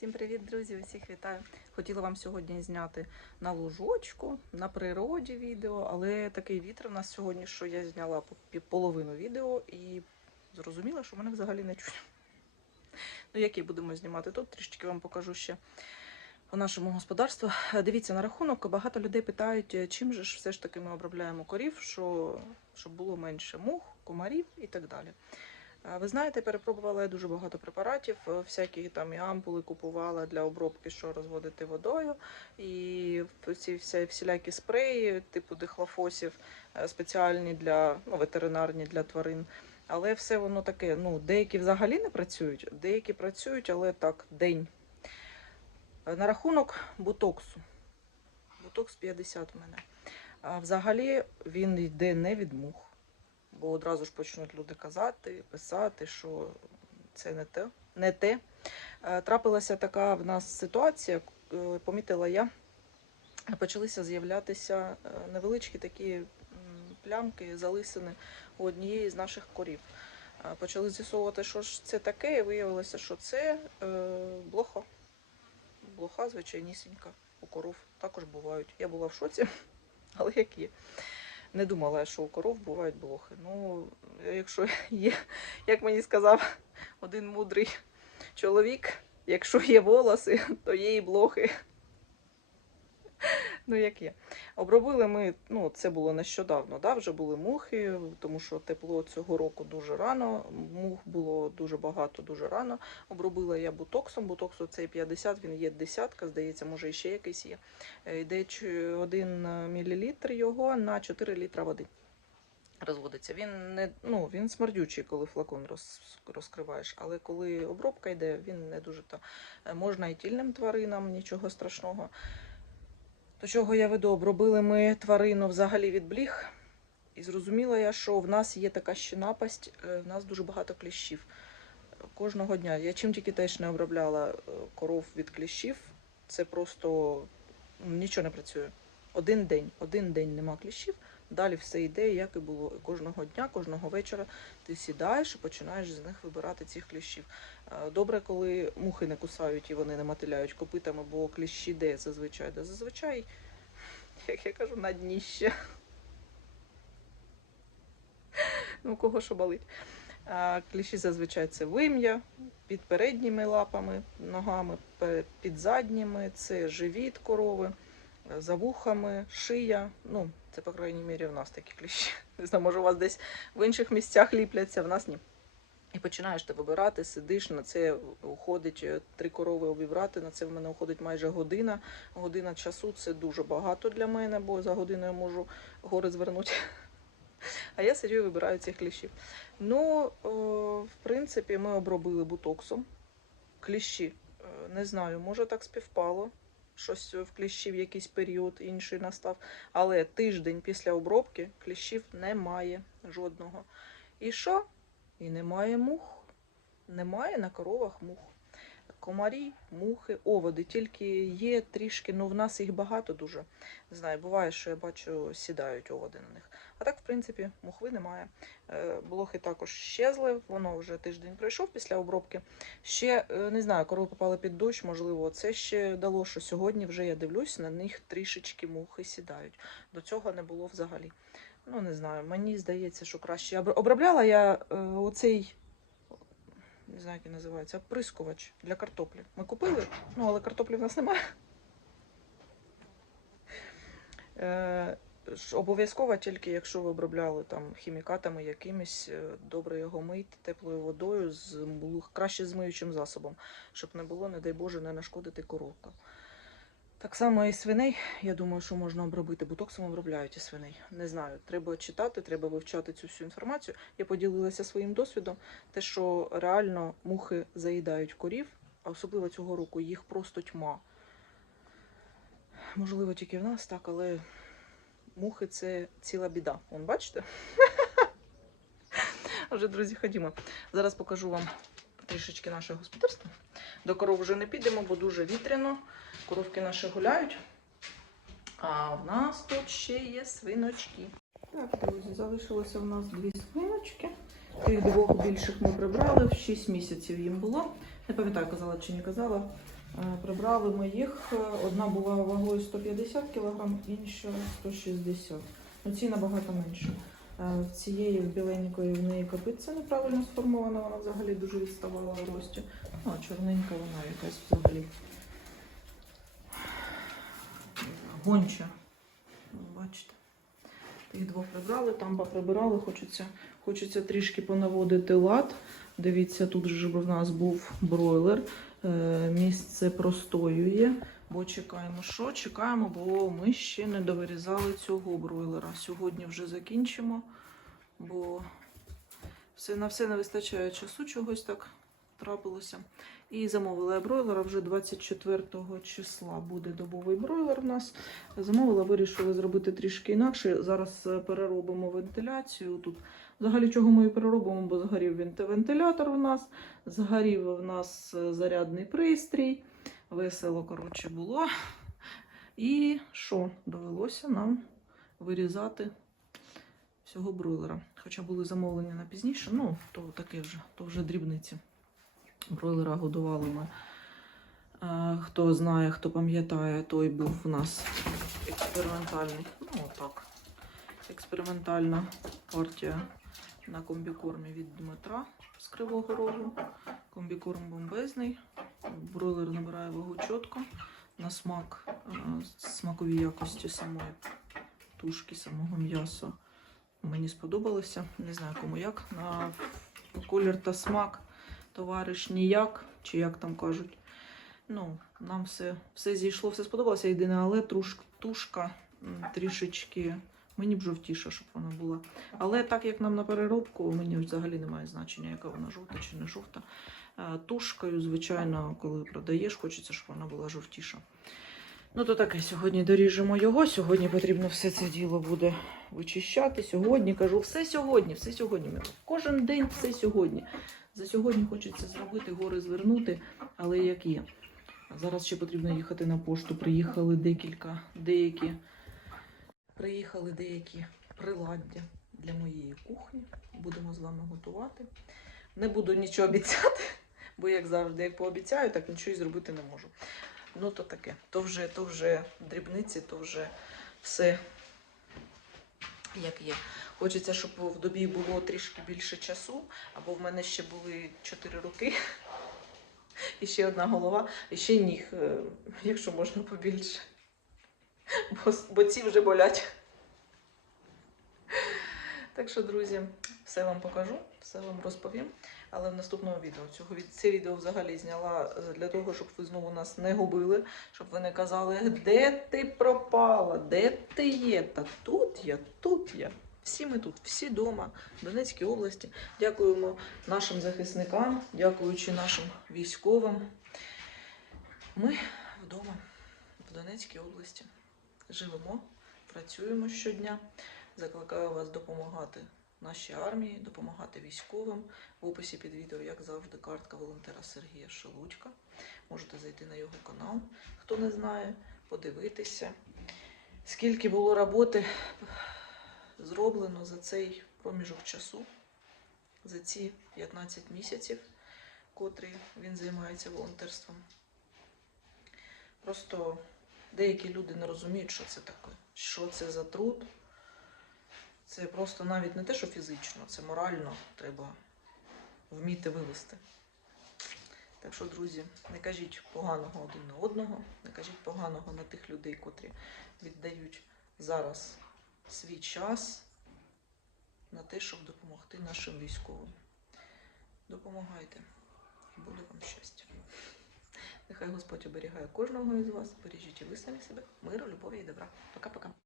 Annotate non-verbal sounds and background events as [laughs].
Всім привіт, друзі! Усіх вітаю. Хотіла вам сьогодні зняти на лужочку, на природі відео, але такий вітер у нас сьогодні, що я зняла половину відео і зрозуміла, що мене взагалі не чуть. Ну, які будемо знімати тут, трішки вам покажу ще по нашому господарству. Е, Дивіться, на рахунок багато людей питають, е, чим же ж все ж таки ми обробляємо корів, що, щоб було менше мух, комарів і так далі. Ви знаєте, перепробувала я дуже багато препаратів, е, всякі там і ампули купувала для обробки, що розводити водою, і ці всі, всілякі спреї, типу дихлофосів, е, спеціальні для ну, ветеринарні для тварин. Але все воно таке, ну, деякі взагалі не працюють, деякі працюють, але так, день. Е, На рахунок бутоксу. Бутокс 50 в мене. А взагалі він йде не від мух бо одразу ж почнуть люди казати, писати, що це не те. Не те. Е, Трапилася така в нас ситуація, е, помітила я, почалися з'являтися е, невеличкі такі плямки, залисини у однієї з наших корів. Почали з'ясовувати, що ж це таке, і виявилося, що це блоха. Блоха, звичайнісінька, у коров також бувають. Я була в шоці, [laughs] але як є. Не думала, що у коров бувають блохи. Ну, якщо є, як мені сказав один мудрий чоловік, якщо є волоси, то є і блохи. [laughs] Ну, як є. Обробили ми, ну, це було нещодавно, да, вже були мухи, тому що тепло цього року дуже рано, мух було дуже багато, дуже рано. Обробила я бутоксом, бутоксу цей 50, він є десятка, здається, може ще якийсь є. Е, Йде 1 мл його на 4 літра води. Розводиться. Він не ну він смердючий, коли флакон роз, розкриваєш, але коли обробка йде, він не дуже то Е, можна і тільним тваринам, нічого страшного. До чого я веду? Обробили ми тварину взагалі від бліг. І зрозуміла я, що в нас є така ще напасть, е, в нас дуже багато кліщів. Кожного дня. Я чим тільки теж не обробляла е, коров від кліщів, це просто нічого не працює. Один день, один день нема кліщів, далі все йде, як і було. Кожного дня, кожного вечора ти сідаєш і починаєш з них вибирати цих кліщів. Е, Добре, коли мухи не кусають і вони не мотиляють копитами, бо кліщі де зазвичай? Де зазвичай, [laughs] як я кажу, на дніще. [laughs] Ну, кого що болить. А кліщі зазвичай це вим'я під передніми лапами, ногами, під задніми, це живіт корови, е, за вухами, шия. Ну, це, по крайній мірі, в нас такі кліщі. [laughs] Не знаю, може, у вас десь в інших місцях ліпляться, в нас ні. І починаєш ти вибирати, сидиш, на це уходить е, три корови обібрати, на це в мене уходить майже година. Година часу це дуже багато для мене, бо за годину я можу гори звернути. [laughs] А я сидю і вибираю цих кліщів. Ну, в принципі, ми обробили бутоксом. Кліщі, е, не знаю, може так співпало. Щось в кліщів якийсь період інший настав. Але тиждень після обробки кліщів немає жодного. І що? І немає мух. Немає на коровах мух. Комарі, мухи, оводи. Тільки є трішки, ну в нас їх багато дуже. Не знаю, буває, що я бачу, сідають оводи на них. А так, в принципі, мухви немає. Е, Блохи також щезли, воно вже тиждень пройшов після обробки. Ще е, не знаю, корови попали під дощ, можливо, це ще дало, що сьогодні вже я дивлюсь, на них трішечки мухи сідають. До цього не було взагалі. Ну, не знаю, мені здається, що краще. Обр- Обробляла я е, оцей, не знаю, як називається, оприскувач для картоплі. Ми купили, ну, але картоплі в нас немає. Е, Обов'язково тільки якщо ви обробляли там хімікатами якимись, е, добре його мийте теплою водою, з краще з миючим засобом, щоб не було, не дай Боже, не нашкодити коровкам. Так само і свиней, я думаю, що можна обробити. Бутоксом обробляють і свиней. Не знаю, треба читати, треба вивчати цю всю інформацію. Я поділилася своїм досвідом. Те, що реально мухи заїдають корів, а особливо цього року їх просто тьма. Можливо, тільки в нас так, але мухи це ціла біда. Вон, бачите? [laughs] Вже, друзі, ходімо. Зараз покажу вам трішечки наше господарство. До коров вже не підемо, бо дуже вітряно. Коровки наші гуляють. А в нас тут ще є свиночки. Так, друзі, залишилося в нас дві свиночки. Тих двох більших ми прибрали, в 6 місяців їм було. Не пам'ятаю, казала чи не казала. Е, Прибрали ми їх. Е, Одна була вагою 150 кг, інша 160 Ну, ці набагато менше. Е, В цієї біленької в неї копитця неправильно сформована, вона взагалі дуже відставала в рості. Ну, а чорненька вона якась взагалі. Гонча. Ну, Бачите. Їх двох прибрали, там поприбирали, хочеться, хочеться трішки понаводити лад. Дивіться, тут же в нас був бройлер. Е, Місце простоює. Бо чекаємо, що? Чекаємо, бо ми ще не довирізали цього бройлера. Сьогодні вже закінчимо, бо все, на все не вистачає часу, чогось так трапилося. І замовила я бройлера вже 24 числа буде добовий бройлер у нас. Замовила, вирішили зробити трішки інакше. Зараз е, переробимо вентиляцію. Тут взагалі чого ми і переробимо, бо згорів вентилятор у нас, згорів у нас е, зарядний пристрій. Весело, коротше, було. І що? Довелося нам вирізати всього бройлера. Хоча були замовлення на пізніше, ну, то таке вже, то вже дрібниці. Бройлера годували ми. Хто знає, хто пам'ятає, той був у нас експериментальний. Ну, так. Експериментальна партія на комбікормі від Дмитра з Кривого Рогу. Комбікорм бомбезний. Бройлер набирає вагу чітко. На смак, е, смакові якості самої тушки, самого м'яса. Мені сподобалося. Не знаю кому як. На колір та смак товариш ніяк, чи як там кажуть. Ну, нам все, все зійшло, все сподобалося. Єдине, але тушка трішечки. Мені б жовтіша, щоб вона була. Але так як нам на переробку, мені взагалі немає значення, яка вона жовта чи не жовта. Е, Тушкою, звичайно, коли продаєш, хочеться, щоб вона була жовтіша. Ну, то таке, сьогодні доріжемо його. Сьогодні потрібно все це діло буде вичищати. Сьогодні кажу, все сьогодні, все сьогодні. Кожен день все сьогодні. За сьогодні хочеться зробити, гори звернути, але як є. Зараз ще потрібно їхати на пошту. Приїхали декілька, деякі, приїхали деякі приладдя для моєї кухні. Будемо з вами готувати. Не буду нічого обіцяти, бо як завжди, як пообіцяю, так нічого і зробити не можу. Ну, то таке. То вже, то вже дрібниці, то вже все як є. Хочеться, щоб в добі було трішки більше часу, або в мене ще були 4 роки, і ще одна голова, і ще ніг, е, якщо можна побільше. Бо, бо ці вже болять. Так що, друзі, все вам покажу, все вам розповім. Але в наступному відео цього це відео взагалі зняла е, для того, щоб ви знову нас не губили, щоб ви не казали, де ти пропала, де ти є? Та тут я, тут я. Всі ми тут, всі вдома, в Донецькій області. Дякуємо нашим захисникам, дякуючи нашим військовим. Ми вдома в Донецькій області живемо, працюємо щодня. Закликаю вас допомагати нашій армії, допомагати військовим. В описі під відео, як завжди, картка волонтера Сергія Шелудька. Можете зайти на його канал, хто не знає, подивитися. Скільки було роботи зроблено за цей проміжок часу, за ці 15 місяців, котрі він займається волонтерством. Просто деякі люди не розуміють, що це таке, що це за труд. Це просто навіть не те, що фізично, це морально треба вміти вивести. Так що, друзі, не кажіть поганого один на одного, не кажіть поганого на тих людей, котрі віддають зараз свій час на те, щоб допомогти нашим військовим. Допомагайте і буде вам щастя. Нехай Господь оберігає кожного із вас. Бережіть і ви самі себе. Миру, любові і добра. Пока-пока.